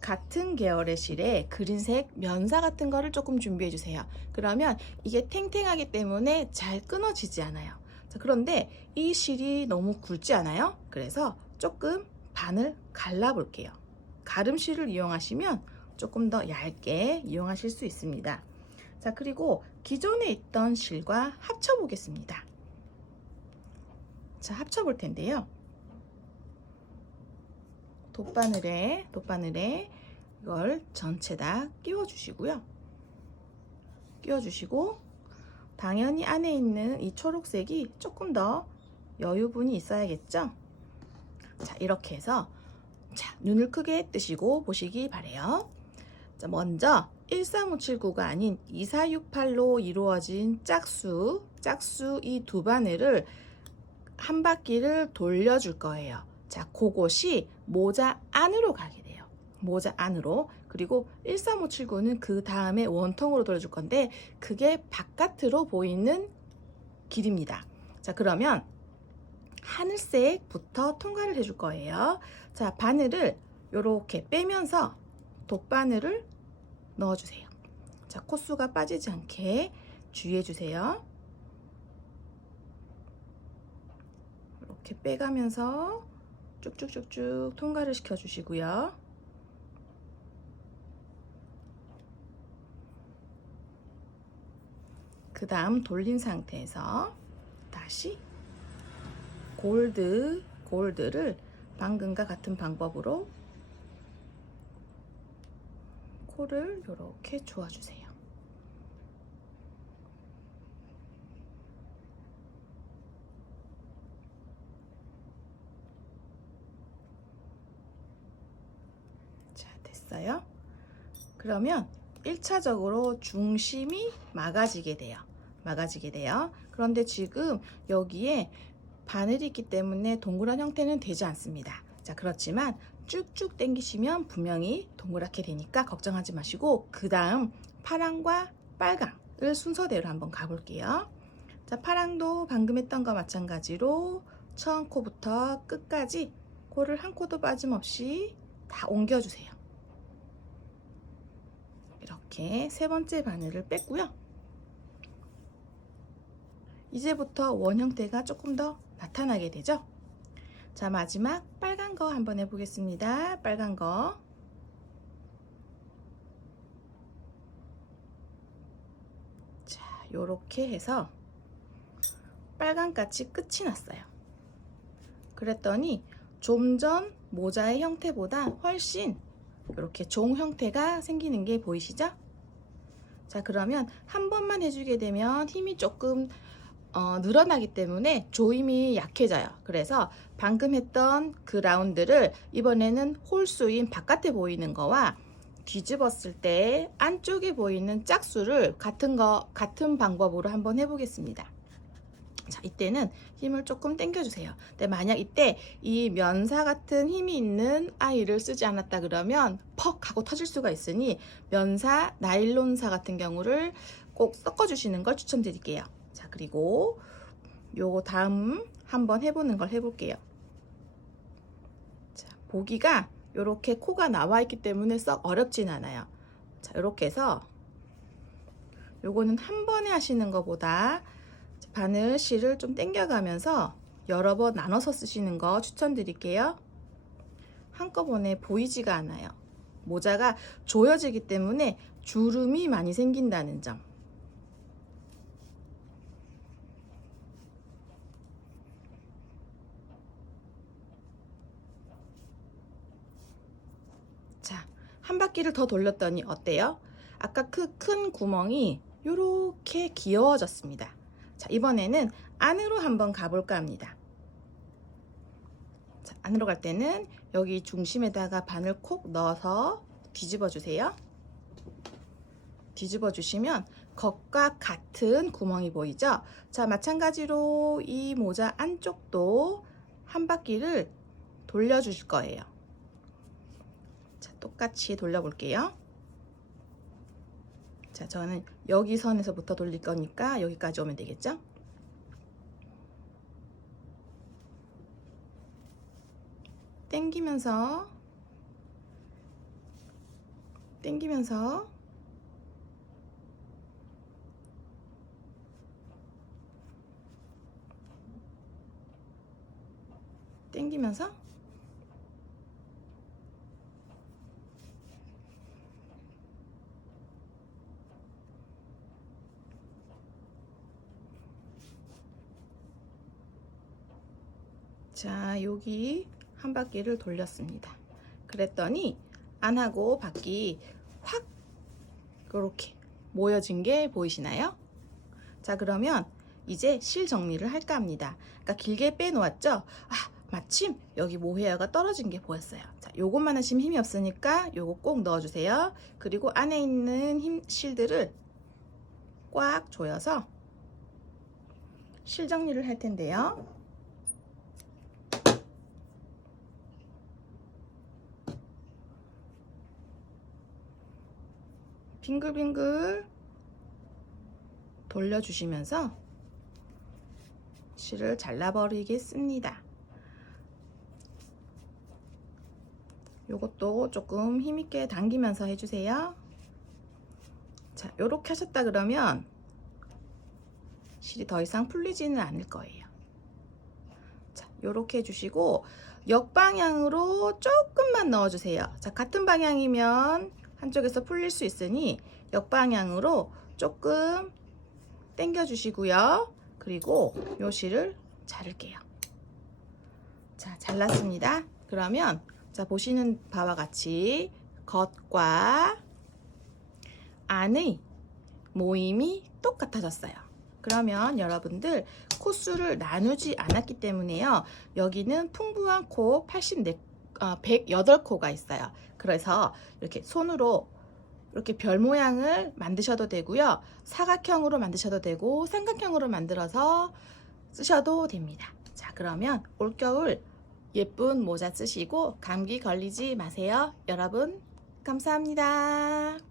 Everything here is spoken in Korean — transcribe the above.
같은 계열의 실에 그린색 면사 같은 거를 조금 준비해 주세요. 그러면 이게 탱탱하기 때문에 잘 끊어지지 않아요. 자, 그런데 이 실이 너무 굵지 않아요? 그래서 조금 반을 갈라 볼게요. 가름실을 이용하시면 조금 더 얇게 이용하실 수 있습니다. 자, 그리고 기존에 있던 실과 합쳐 보겠습니다. 자, 합쳐 볼 텐데요. 돗바늘에 이걸 전체 다 끼워 주시고요. 끼워 주시고 당연히 안에 있는 이 초록색이 조금 더 여유분이 있어야겠죠? 자, 이렇게 해서 자, 눈을 크게 뜨시고 보시기 바래요. 자, 먼저 13579가 아닌 2468로 이루어진 짝수 이 두 바늘을 한 바퀴를 돌려줄 거예요. 자, 그것이 모자 안으로 가게 돼요. 모자 안으로. 그리고 13579는 그 다음에 원통으로 돌려줄 건데 그게 바깥으로 보이는 길입니다. 자, 그러면 하늘색부터 통과를 해줄 거예요. 자, 바늘을 이렇게 빼면서 돗바늘을 넣어주세요. 자, 코수가 빠지지 않게 주의해 주세요. 이렇게 빼가면서 쭉쭉쭉쭉 통과를 시켜 주시고요. 그 다음 돌린 상태에서 다시 골드를 방금과 같은 방법으로 코를 이렇게 조아주세요. 자, 됐어요. 그러면 1차적으로 중심이 막아지게 돼요. 그런데 지금 여기에 바늘이 있기 때문에 동그란 형태는 되지 않습니다. 자, 그렇지만 쭉쭉 당기시면 분명히 동그랗게 되니까 걱정하지 마시고 그 다음 파랑과 빨강을 순서대로 한번 가볼게요. 자, 파랑도 방금 했던 거 마찬가지로 처음 코부터 끝까지 코를 한 코도 빠짐없이 다 옮겨주세요. 이렇게 세 번째 바늘을 뺐고요. 이제부터 원 형태가 조금 더 나타나게 되죠. 자, 마지막 빨간 거 한번 해보겠습니다. 빨간 거. 자, 요렇게 해서 빨간까지 끝이 났어요. 그랬더니 좀 전 모자의 형태보다 훨씬 이렇게 종 형태가 생기는 게 보이시죠? 자, 그러면 한 번만 해주게 되면 힘이 조금 늘어나기 때문에 조임이 약해져요. 그래서 방금 했던 그 라운드를 이번에는 홀수인 바깥에 보이는 거와 뒤집었을 때 안쪽에 보이는 짝수를 같은 방법으로 한번 해보겠습니다. 자, 이때는 힘을 조금 당겨주세요. 근데 만약 이때 이 면사 같은 힘이 있는 아이를 쓰지 않았다 그러면 퍽 하고 터질 수가 있으니 면사, 나일론사 같은 경우를 꼭 섞어주시는 걸 추천드릴게요. 자, 그리고 요거 다음 한번 해보는 걸 해볼게요. 자, 보기가 요렇게 코가 나와 있기 때문에 썩 어렵진 않아요. 자, 요렇게 해서 요거는 한 번에 하시는 것보다 바늘 실을 좀 당겨가면서 여러 번 나눠서 쓰시는 거 추천드릴게요. 한꺼번에 보이지가 않아요. 모자가 조여지기 때문에 주름이 많이 생긴다는 점. 자, 한 바퀴를 더 돌렸더니 어때요? 아까 그 큰 구멍이 이렇게 귀여워졌습니다. 자, 이번에는 안으로 한번 가볼까 합니다. 자, 안으로 갈 때는 여기 중심에다가 바늘 콕 넣어서 뒤집어 주세요. 뒤집어 주시면 겉과 같은 구멍이 보이죠? 자, 마찬가지로 이 모자 안쪽도 한 바퀴를 돌려 주실 거예요. 자, 똑같이 돌려볼게요. 자, 저는 여기 선에서부터 돌릴 거니까 여기까지 오면 되겠죠? 당기면서 당기면서 당기면서 자, 여기 한 바퀴를 돌렸습니다. 그랬더니 안하고 바퀴 확 이렇게 모여진 게 보이시나요? 자, 그러면 이제 실 정리를 할까 합니다. 그러니까 길게 빼놓았죠? 아, 마침 여기 모헤어가 떨어진 게 보였어요. 자, 요것만은 지금 힘이 없으니까 요거 꼭 넣어주세요. 그리고 안에 있는 실들을 꽉 조여서 실 정리를 할 텐데요. 빙글빙글 돌려주시면서 실을 잘라버리겠습니다. 요것도 조금 힘있게 당기면서 해주세요. 자, 요렇게 하셨다 그러면 실이 더 이상 풀리지는 않을 거예요. 자, 요렇게 해주시고 역방향으로 조금만 넣어주세요. 자, 같은 방향이면 한쪽에서 풀릴 수 있으니 역방향으로 조금 당겨 주시고요. 그리고 요 실을 자를게요. 자, 잘랐습니다. 그러면 자, 보시는 바와 같이 겉과 안의 모임이 똑같아졌어요. 그러면 여러분들 코수를 나누지 않았기 때문에요. 여기는 풍부한 코 108코가 있어요. 그래서 이렇게 손으로 이렇게 별 모양을 만드셔도 되고요. 사각형으로 만드셔도 되고 삼각형으로 만들어서 쓰셔도 됩니다. 자, 그러면 올겨울 예쁜 모자 쓰시고 감기 걸리지 마세요. 여러분, 감사합니다.